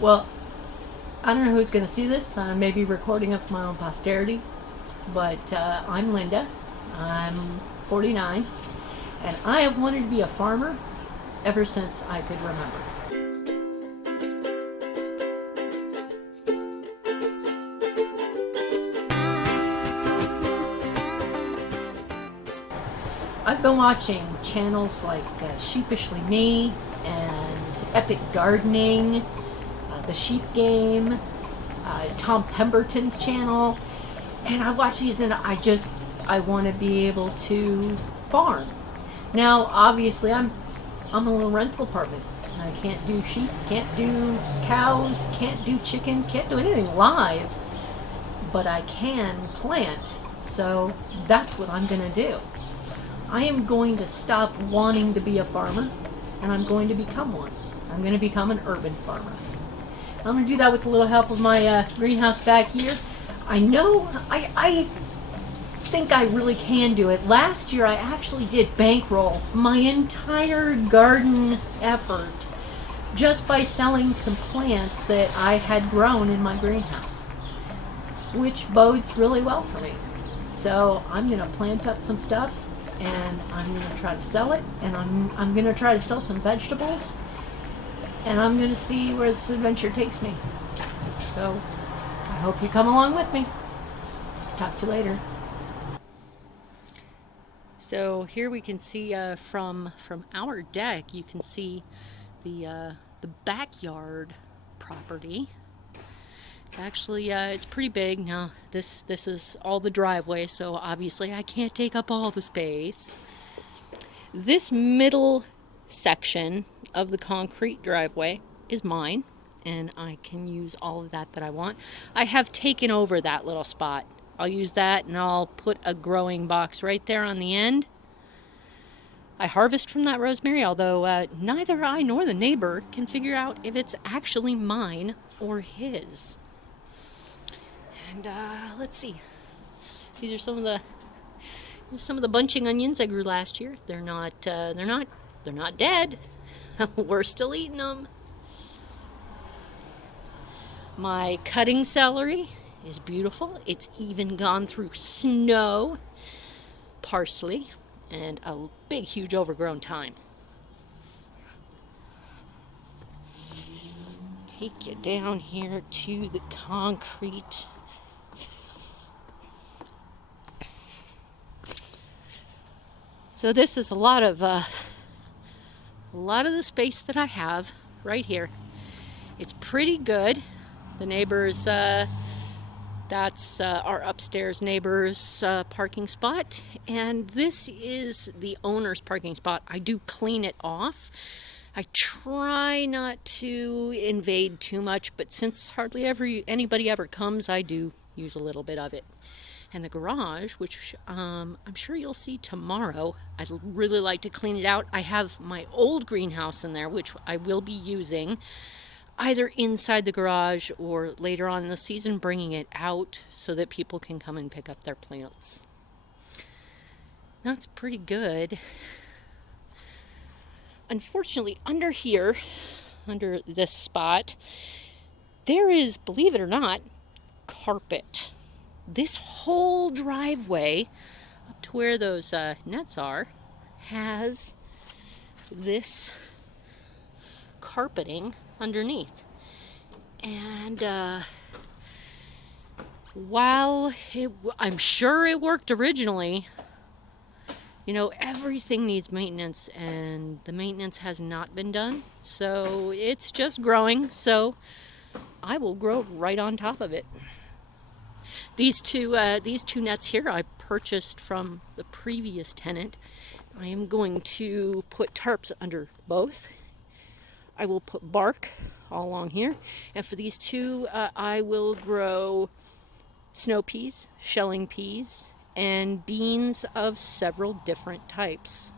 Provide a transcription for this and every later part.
Well, I don't know who's going to see this. I may be recording of my own posterity, but I'm Linda. I'm 49, and I have wanted to be a farmer ever since I could remember. I've been watching channels like Sheepishly Me and Epic Gardening, The Sheep Game, Tom Pemberton's channel, and I watch these and I want to be able to farm. Now, obviously, I'm a little rental apartment. I can't do sheep, can't do cows, can't do chickens, can't do anything live, but I can plant. So that's what I'm going to do. I am going to stop wanting to be a farmer, and I'm going to become one. I'm going to become an urban farmer. I'm going to do that with a little help of my greenhouse back here. I know, I think I really can do it. Last year I actually did bankroll my entire garden effort just by selling some plants that I had grown in my greenhouse, which bodes really well for me. So I'm going to plant up some stuff, and I'm going to try to sell it, and I'm going to try to sell some vegetables, and I'm going to see where this adventure takes me. So I hope you come along with me. Talk to you later. So here we can see from our deck, you can see the backyard property. It's actually it's pretty big. Now this is all the driveway, so obviously I can't take up all the space. This middle section of the concrete driveway is mine, and I can use all of that I want. I have taken over that little spot. I'll use that, and I'll put a growing box right there on the end. I harvest from that rosemary, although neither I nor the neighbor can figure out if it's actually mine or his. And let's see. These are some of the bunching onions I grew last year. They're not dead. We're still eating them. My cutting celery is beautiful. It's even gone through snow. Parsley and a big, huge overgrown thyme. Take you down here to the concrete. So this is a lot of the space that I have right here. It's pretty good. The neighbors, that's our upstairs neighbor's parking spot, and this is the owner's parking spot. I do clean it off. I try not to invade too much, but since hardly anybody ever comes, I do use a little bit of it. And the garage, which I'm sure you'll see tomorrow, I'd really like to clean it out. I have my old greenhouse in there, which I will be using either inside the garage or later on in the season bringing it out so that people can come and pick up their plants. That's pretty good. Unfortunately, under here, under this spot, there is, believe it or not, carpet. This whole driveway up to where those nets are has this carpeting underneath. And while I'm sure it worked originally, you know, everything needs maintenance, and the maintenance has not been done. So it's just growing, so I will grow right on top of it. These two nets here I purchased from the previous tenant. I am going to put tarps under both. I will put bark all along here. And for these two, I will grow snow peas, shelling peas, and beans of several different types.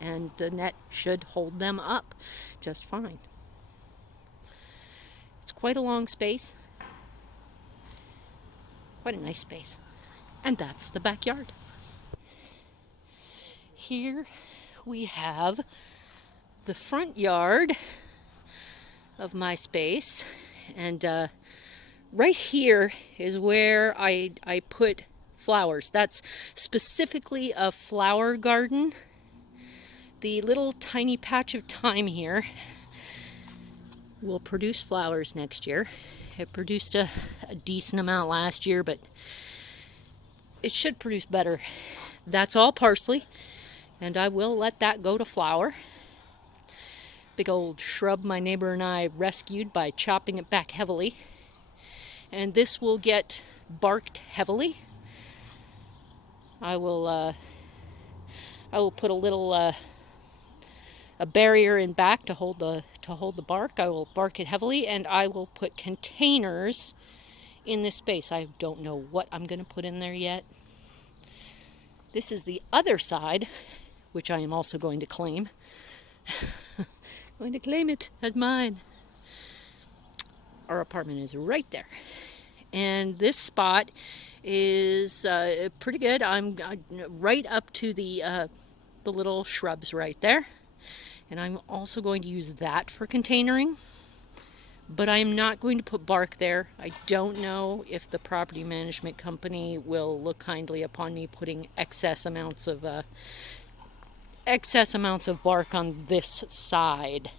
And the net should hold them up just fine. It's quite a long space. Quite a nice space. And that's the backyard. Here we have the front yard of my space, And right here is where I put flowers. That's specifically a flower garden. The little tiny patch of thyme here will produce flowers next year. It produced a decent amount last year, but it should produce better. That's all parsley, and I will let that go to flower. Big old shrub my neighbor and I rescued by chopping it back heavily. And this will get barked heavily. I will put a little a barrier in back to hold the bark. I will bark it heavily, and I will put containers in this space. I don't know what I'm going to put in there yet. This is the other side, which I am also going to claim. Going to claim it as mine. Our apartment is right there. And this spot is pretty good. I'm right up to the little shrubs right there. And I'm also going to use that for containering. But I'm not going to put bark there. I don't know if the property management company will look kindly upon me putting excess amounts of bark on this side.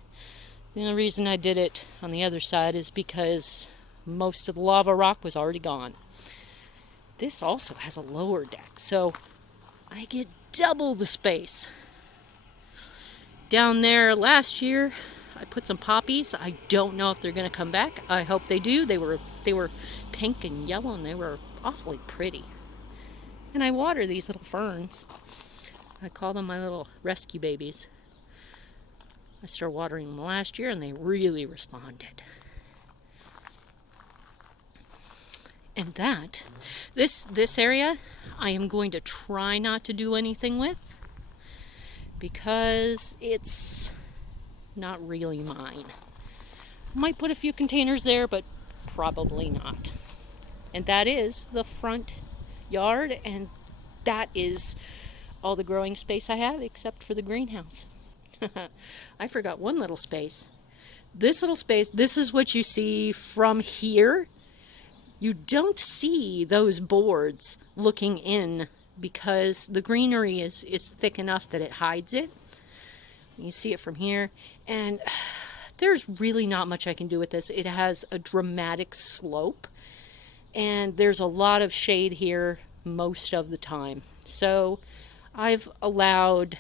The only reason I did it on the other side is because most of the lava rock was already gone. This also has a lower deck, so I get double the space. Down there last year, I put some poppies. I don't know if they're going to come back. I hope they do. They were pink and yellow, and they were awfully pretty. And I water these little ferns. I call them my little rescue babies. I started watering them last year, and they really responded. And this area, I am going to try not to do anything with, because it's not really mine. Might put a few containers there, but probably not. And that is the front yard, and that is all the growing space I have except for the greenhouse. I forgot one little space. This little space, this is what you see from here. You don't see those boards looking in because the greenery is thick enough that it hides it. You see it from here, and there's really not much I can do with this. It has a dramatic slope, and there's a lot of shade here most of the time. So I've allowed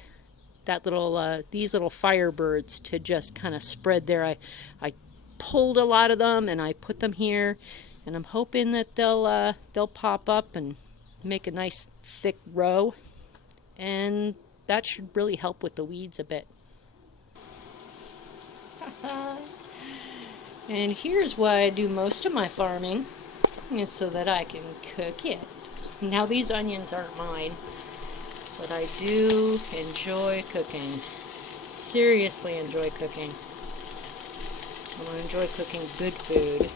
that little these little firebirds to just kind of spread there. I pulled a lot of them and I put them here, and I'm hoping that they'll pop up and make a nice thick row, and that should really help with the weeds a bit. And here's why I do most of my farming, is so that I can cook it. Now these onions aren't mine, but I do enjoy cooking. Seriously enjoy cooking. And I enjoy cooking good food.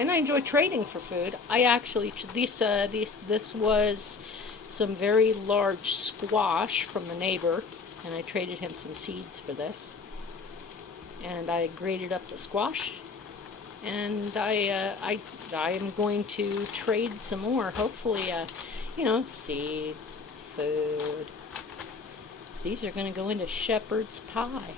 And I enjoy trading for food. I actually, this was some very large squash from the neighbor, and I traded him some seeds for this. And I grated up the squash, and I am going to trade some more. Hopefully, seeds, food. These are going to go into shepherd's pie.